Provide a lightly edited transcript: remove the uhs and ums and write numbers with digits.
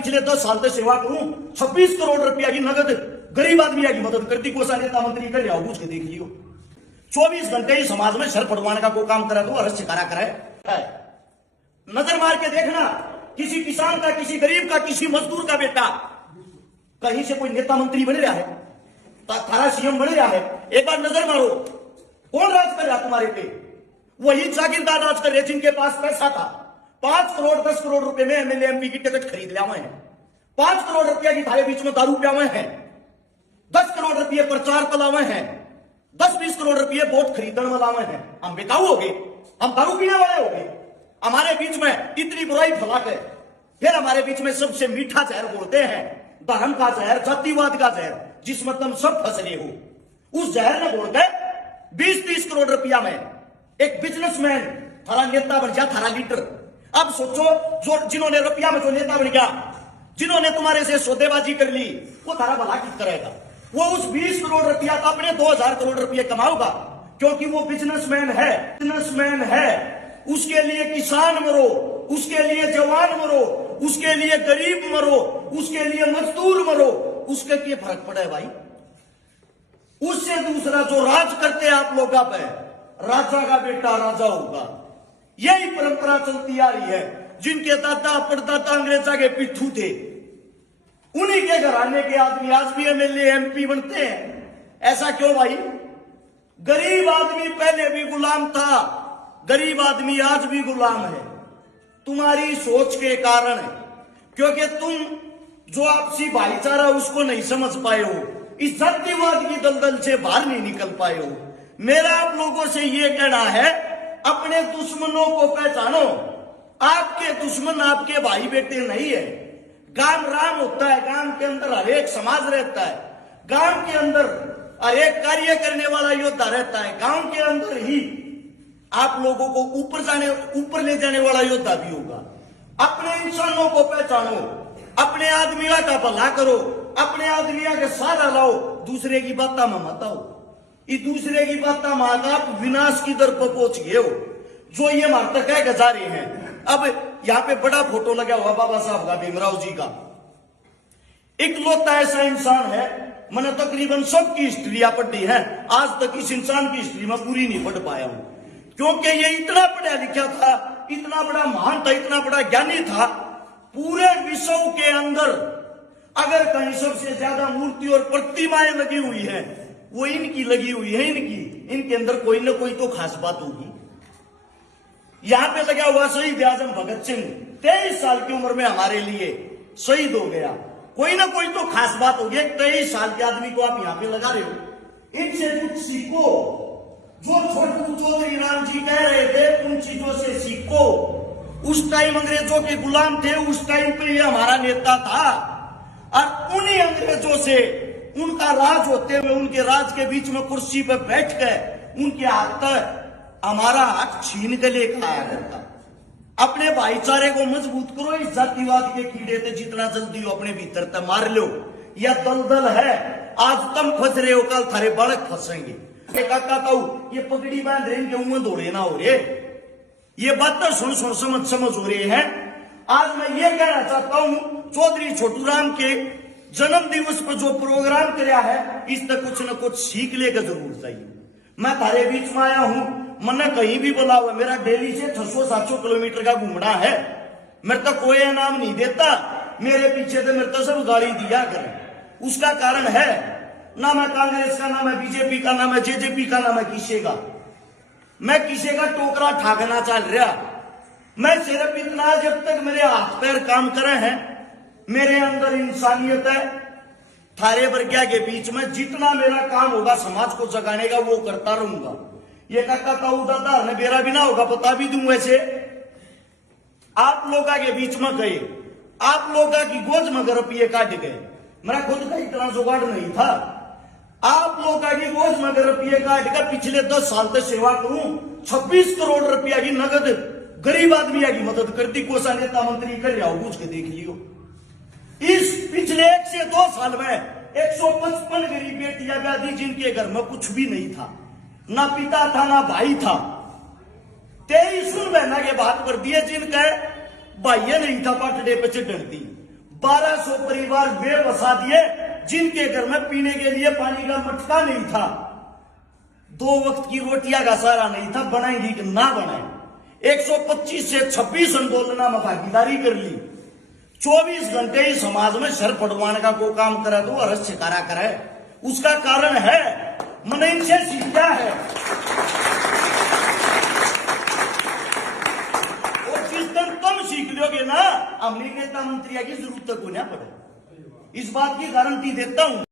पिछले 10 साल से सेवा करूं, 26 करोड़ रुपया की नगद गरीब आदमी की मदद करती, कोसा नेता मंत्री कर लिया पूछ के देख लियो। 24 घंटे ही समाज में सर पड़वाने का कोई काम करा तो अरस शिकारा कराए। नजर मार के देखना, किसी किसान का, किसी गरीब का, किसी मजदूर का बेटा कहीं से कोई नेता मंत्री बन रहा है, थारा सीएम बन रहा है, एक बार नजर मारो कौन राज कर रहा तुम्हारे पे? वही जागीरदार राज कर रहे जिनके पास पैसा था। 5 करोड़ 10 करोड़ रुपए में एमएलए एमपी की टिकट खरीद लिया हुए हैं। 5 करोड़ रुपया की थारे बीच में दारू पिया हुए हैं। 10 करोड़ रुपये प्रचार पलावे हैं। 10-20 करोड़ रुपये वोट खरीदने वाला हैं। हम बेकाऊ हो गए, हम दारू पीने वाले हो गए। हमारे बीच में इतनी बुराई फैला के फिर हमारे बीच में सबसे मीठा जहर बोलते हैं, धर्म का जहर, जातिवाद का जहर, जिसमें तुम सब फंस रहे हो। उस जहर ने बोल के 20-30 करोड़ रुपया में एक बिजनेसमैन थारा नेता बन गया, थारा लीडर। अब सोचो, जो जिन्होंने रुपया में जो नेता बन गया, जिन्होंने तुम्हारे से सौदेबाजी कर ली, वो थारा भला किस करेगा? वो उस 20 करोड़ रुपया का अपने 2000 करोड़ रुपये कमाऊगा, क्योंकि वो बिजनेसमैन है। बिजनेसमैन है, उसके लिए किसान मरो, उसके लिए जवान मरो, उसके लिए गरीब मरो, उसके लिए मजदूर मरो, उसके क्या फर्क पड़ा है भाई? उससे दूसरा जो राज करते हैं आप लोगों पे, राजा का बेटा राजा होगा। यही परंपरा चलती आ रही है। जिनके दादा परदादा अंग्रेजा के पिट्ठू थे, उन्हीं के घराने के आदमी आज भी एमएलए एमपी बनते हैं। ऐसा क्यों भाई? गरीब आदमी पहले भी गुलाम था, गरीब आदमी आज भी गुलाम है, तुम्हारी सोच के कारण है। क्योंकि तुम जो आपसी भाईचारा उसको नहीं समझ पाए हो, इस जातिवाद की दलदल से बाहर नहीं निकल पाए हो। मेरा आप लोगों से यह कहना है, अपने दुश्मनों को पहचानो। आपके दुश्मन आपके भाई बेटे नहीं है। गांव राम होता है, गांव के अंदर हर एक समाज रहता है, गांव के अंदर हर एक कार्य करने वाला योद्धा रहता है, गांव के अंदर ही आप लोगों को ऊपर ले जाने वाला योद्धा भी होगा। अपने इंसानों को पहचानो, अपने आदमियों का भला करो, अपने आदमियों के सहारा लाओ, दूसरे की बात में मत आओ। ये दूसरे की बात में आप विनाश की दर पर पहुंच गए हो। जो ये मारता कह के जा रहे हैं। अब यहाँ पे बड़ा फोटो लगा हुआ बाबा साहब का, भीमराव जी का। इकलौता ऐसा इंसान है, मैंने तकरीबन सबकी हिस्ट्री पढ़ी है, आज तक इस इंसान की हिस्ट्री में पूरी नहीं पढ़ पाया हूं। क्योंकि ये इतना पढ़ा लिखा था, इतना बड़ा महान था, इतना बड़ा ज्ञानी था। पूरे विश्व के अंदर अगर कहीं सबसे ज्यादा मूर्ति और प्रतिमाएं लगी हुई है, वो इनकी लगी हुई है। इनके अंदर कोई ना कोई तो खास बात होगी। यहां पे लगा हुआ शहीद आजम भगत सिंह 23 साल की उम्र में हमारे लिए शहीद हो गया। कोई ना कोई तो खास बात होगी। 23 साल के आदमी को आप यहां पे लगा रहे हो। इनसे कुछ सीखो। जो छोटू चौधरी राम जी कह रहे थे, उन चीजों से सीखो। उस टाइम अंग्रेजों के गुलाम थे, उस टाइम पे ये हमारा नेता था। और उन्हीं अंग्रेजों से उनका राज होते हुए, उनके राज के बीच में कुर्सी पर बैठ गए, उनके हाथ तक हमारा हाथ छीन के लेकर आया करता। अपने भाईचारे को मजबूत करो। इस जातिवाद के कीड़े थे जितना जल्दी हो अपने भीतर तक मार लो। यह दलदल है, आज तुम फंस रहे हो, कल थारे बालक फंसेंगे। काका कहू ये पगड़ी बांध रहे हैं, मुंह दौड़े ना हो रहे। ये बात तो सुन समझ हो रहे हैं। आज मैं ये कहना चाहता हूं, चौधरी छोटू राम के जन्म दिवस पर जो प्रोग्राम किया है, इस तक कुछ न कुछ सीख लेकर जरूर चाहिए। मैं थारे बीच में आया हूं, मैंने कहीं भी बोला हुआ, मेरा डेली से 600-700 किलोमीटर का घूमना है। मेरे तो कोई इनाम नहीं देता, मेरे पीछे तो मेरे तो सब गाड़ी दिया करें। उसका कारण है, ना मैं कांग्रेस का, ना मैं बीजेपी का, ना मैं जेजेपी का, ना मैं किसी का। मैं किसी का टोकरा ठाकना चल रहा। मैं सिर्फ इतना, जब तक मेरे हाथ पैर काम करे हैं, मेरे अंदर इंसानियत है, थारे वर्ग्या के बीच में जितना मेरा काम होगा समाज को जगाने का, वो करता रहूंगा। ये काका ताऊ दादा ने मेरा भी ना होगा, बता भी दूं। वैसे आप लोगों के बीच में गए, आप लोगों की गोद में रुपये काट गए। मेरा खुद का इतना जुगाड़ नहीं था। आप लोगों की गोद में रुपये काट कर पिछले 10 साल से सेवा करूं, 26 करोड़ रुपया की नगद गरीब आदमी की मदद करती, कोसा नेता मंत्री कर रहा पूछ के देख लियो। इस पिछले 1 से 2 साल में 155 गरीब बेटियां ब्याह दी, जिनके घर में कुछ भी नहीं था, ना पिता था ना भाई था। 23 बहना के बात कर दिए, जिनका भाइया नहीं था, पटड़े पे चढ़ दी। 1200 परिवार वे बसा दिए जिनके घर में पीने के लिए पानी का मटका नहीं था, 2 वक्त की रोटियां का सहारा नहीं था, बनाएंगी कि ना बनाए। 125 से 26 आंदोलना में भागीदारी कर ली, 24 घंटे ही समाज में सर पड़वाने का को काम करे तो अरस शिकारा करे। उसका कारण है मन इनसे सीखा है, और जिस दिन तुम सीख लोगे ना, अमली नेता मंत्रियों की जरूरत को ना पड़े। इस बात की गारंटी देता हूं।